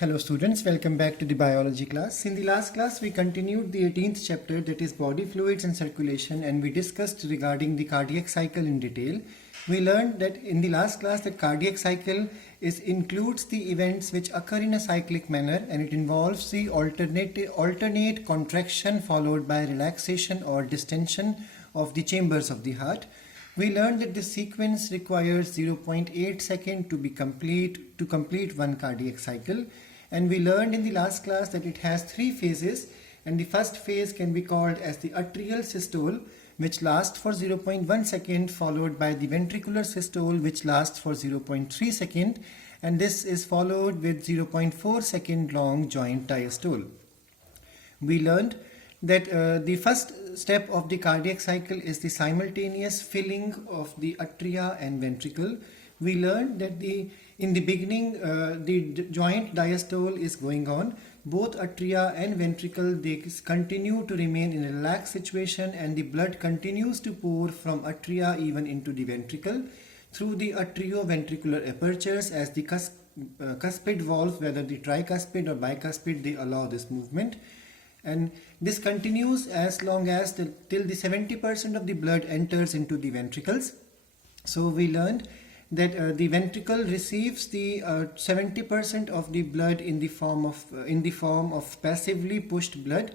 Hello students, welcome back to the biology class. In the last class we continued the 18th chapter, that is body fluids and circulation, and we discussed regarding the cardiac cycle in detail. We learned that in the last class that cardiac cycle includes the events which occur in a cyclic manner, and it involves the alternate contraction followed by relaxation or distension of the chambers of the heart. We learned that this sequence requires 0.8 seconds to complete one cardiac cycle. And we learned in the last class that it has three phases, and the first phase can be called as the atrial systole, which lasts for 0.1 second, followed by the ventricular systole, which lasts for 0.3 second, and this is followed with 0.4 second long joint diastole. We learned that the first step of the cardiac cycle is the simultaneous filling of the atria and ventricle. We learned that in the beginning the joint diastole is going on. Both atria and ventricle, they continue to remain in a relaxed situation, and the blood continues to pour from atria even into the ventricle through the atrioventricular apertures as the cuspid valve, whether the tricuspid or bicuspid, they allow this movement. And this continues as long as till the 70% of the blood enters into the ventricles. So we learned that the ventricle receives the 70% of the blood in the form of passively pushed blood.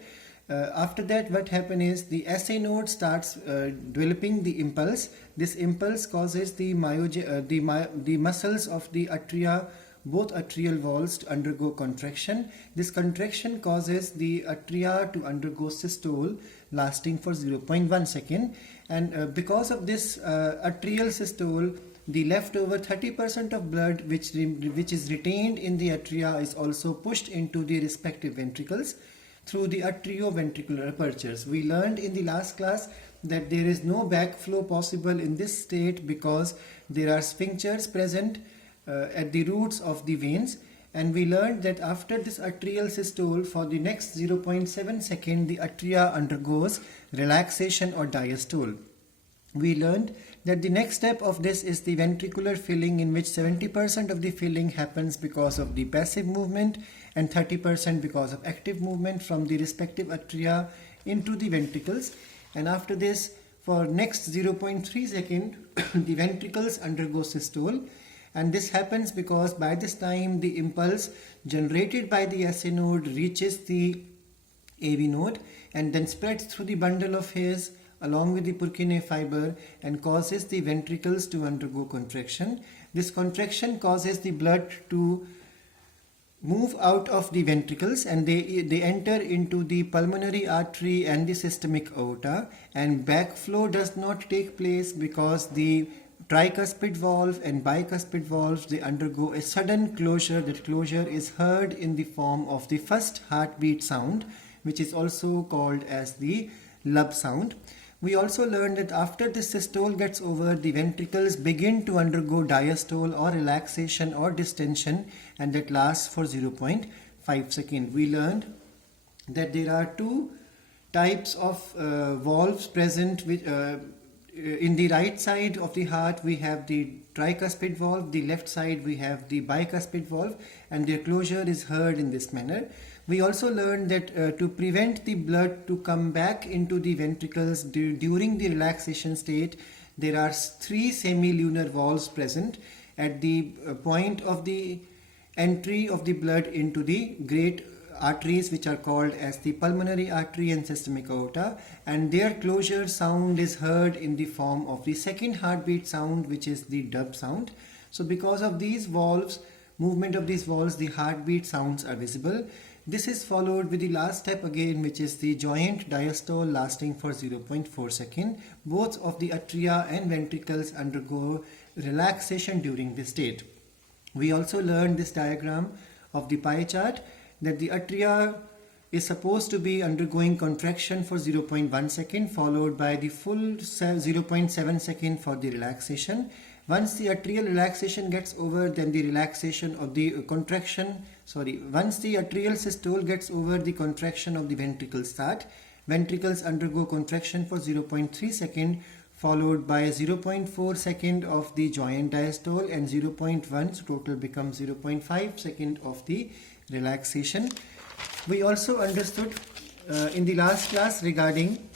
After that, what happens is the SA node starts developing the impulse. This impulse causes the muscles of the atria, both atrial walls, to undergo contraction. This contraction causes the atria to undergo systole lasting for 0.1 second, and because of this atrial systole, the leftover 30% of blood which is retained in the atria is also pushed into the respective ventricles through the atrioventricular apertures. We learned in the last class that there is no backflow possible in this state because there are sphincters present at the roots of the veins, and we learned that after this atrial systole, for the next 0.7 second, the atria undergoes relaxation or diastole. We learned that the next step of this is the ventricular filling, in which 70% of the filling happens because of the passive movement and 30% because of active movement from the respective atria into the ventricles. And after this, for next 0.3 second, the ventricles undergo systole. And this happens because by this time the impulse generated by the SA node reaches the AV node and then spreads through the bundle of hairs along with the Purkinje fiber and causes the ventricles to undergo contraction. This contraction causes the blood to move out of the ventricles, and they enter into the pulmonary artery and the systemic aorta, and backflow does not take place because the tricuspid valve and bicuspid valves, they undergo a sudden closure. That closure is heard in the form of the first heartbeat sound, which is also called as the lub sound. We also learned that after the systole gets over, the ventricles begin to undergo diastole or relaxation or distension, and that lasts for 0.5 seconds. We learned that there are two types of valves present which in the right side of the heart we have the tricuspid valve, the left side we have the bicuspid valve, and their closure is heard in this manner. We also learned that to prevent the blood to come back into the ventricles during the relaxation state, there are three semilunar valves present at the point of the entry of the blood into the great arteries, which are called as the pulmonary artery and systemic aorta, and their closure sound is heard in the form of the second heartbeat sound, which is the dub sound. So because of these valves, movement of these valves, the heartbeat sounds are visible. This is followed with the last step again, which is the joint diastole lasting for 0.4 seconds. Both of the atria and ventricles undergo relaxation during this state. We also learned this diagram of the pie chart, that the atria is supposed to be undergoing contraction for 0.1 second, followed by the full 0.7 second for the relaxation. Once the atrial relaxation gets over, then the relaxation of the once the atrial systole gets over, the contraction of the ventricles start. Ventricles undergo contraction for 0.3 second, followed by 0.4 second of the joint diastole and 0.1, so total becomes 0.5 second of the relaxation. We also understood in the last class regarding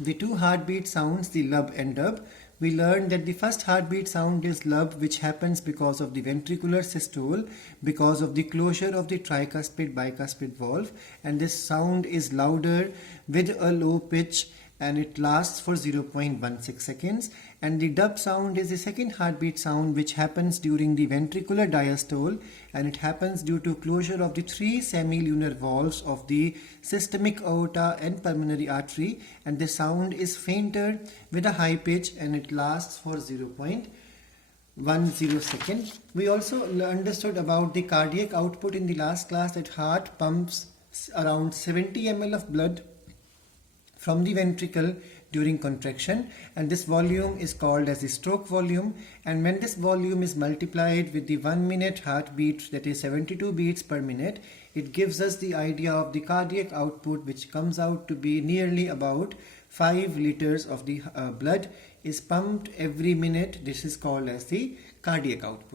the two heartbeat sounds, the lub and dub. We learned that the first heartbeat sound is lub, which happens because of the ventricular systole, because of the closure of the tricuspid bicuspid valve, and this sound is louder with a low pitch and it lasts for 0.16 seconds. And the dub sound is the second heartbeat sound, which happens during the ventricular diastole, and it happens due to closure of the three semilunar valves of the systemic aorta and pulmonary artery, and the sound is fainter with a high pitch and it lasts for 0.10 seconds. We also understood about the cardiac output in the last class, that heart pumps around 70 ml of blood from the ventricle during contraction, and this volume is called as the stroke volume. And when this volume is multiplied with the 1 minute heartbeat, that is 72 beats per minute, it gives us the idea of the cardiac output, which comes out to be nearly about 5 liters of the blood is pumped every minute. This is called as the cardiac output.